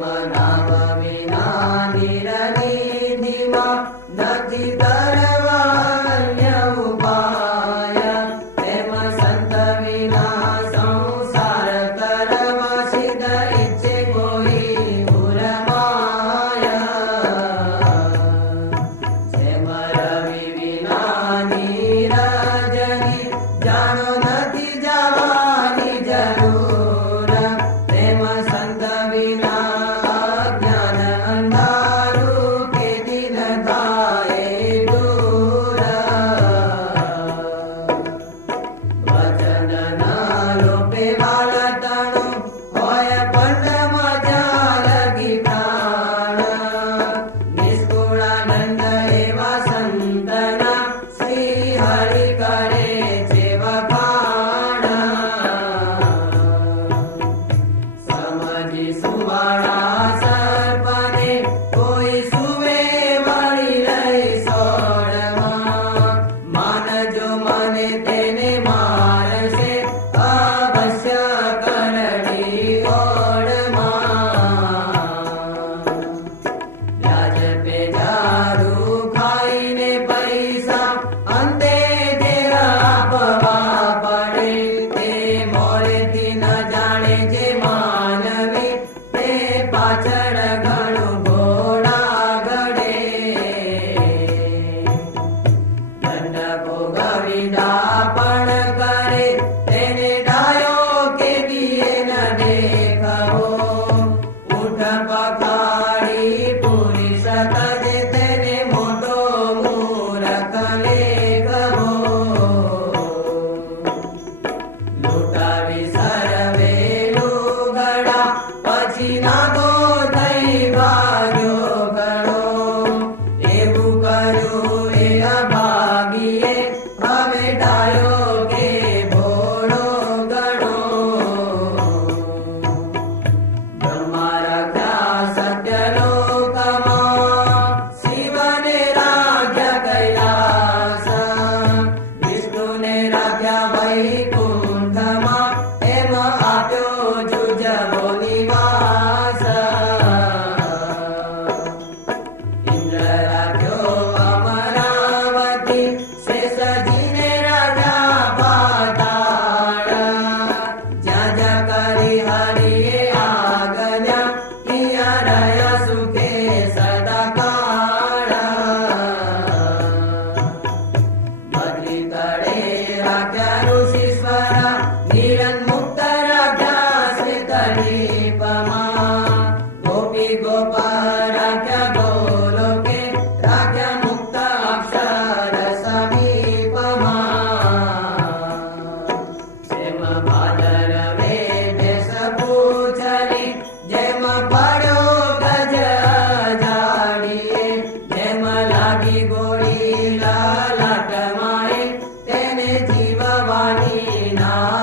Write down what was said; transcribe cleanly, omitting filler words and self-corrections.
નામ વિના નિરનિધિમાં નથી તરવા અન્ય ઉપાય. પ્રેમ સંત વિના સંસાર કરવા સિદ્ધ ઈચ્છે કોઈ મૂરમાય. જેમ રવિ વિના નીરજની જાણો નથી જવાની જરૂર. પ્રેમ સંત વિના અજ્ઞાન અંધારું કેદી ન થાય દૂર. વચનના લોપે વાલતણું હોય પણ મજા લગી પ્રાણ. નિષ્કુળાનંદ એવા સંતના શ્રી હરિ કરે છે વખાણ. સમજી સુવાળા સર્પને કોઈ સુવે વળી લઈ સોડમાં. માનજો મને તેને મારશે અવશ્ય કરડી ઓળમાં. વ્યાજ પે જાદુ ખાઈને પૈસા અંતે દેહ આપવા પડે. તે મોરેથી ન જાણે જે માનવી તે પાછળ ઘણું ઘોડા ઘડે. દંડ ભોગવી ડાપણ કરે તેને ડાયો કેદીએ ન દેખવો. ઊઠ પખાડી પૂરી સતજે તેને મોટો મૂરખ લેખવો. લૂંટાવી સર્વે લુગડા પછી નાગો થઈ ભાગ્યો ગણો. એવું કર્યું એ અભાગીએ હવે ડાયો કે ભોળો ગણો. બ્રહ્મા રાખ્યા સત્યલોકમાં, શિવને રાખ્યા કૈલાસ. વિષ્ણુને રાખ્યા વૈકુંઠમાં, એમ આપ્યો જુજવો નિવાસ. ઇન્દ્ર રાખ્યો અમરાવતી, શેષજીને રાખ્યા પાતાળ. જ્યાં જ્યાં કરી હરિએ આજ્ઞા, ત્યાં રહ્યા સુખે સદાકાળ. બદ્રી તળે રાખ્યા ઋષીશ્વર, નિરન મુક્ત રાખ્યા શ્રીતલીપમાં. ગોપી ગોપા રાખ્યા ગોલોકે, રાખ્યા મુક્ત અક્ષર સમીપમાં. જેમ ભાદરવે ભેંસ પૂછરી, જેમ પડ્યો ગજ અજાડીએ. જેમ લાગી ગોળી લલાટમાએ, તેને જીવવાની ના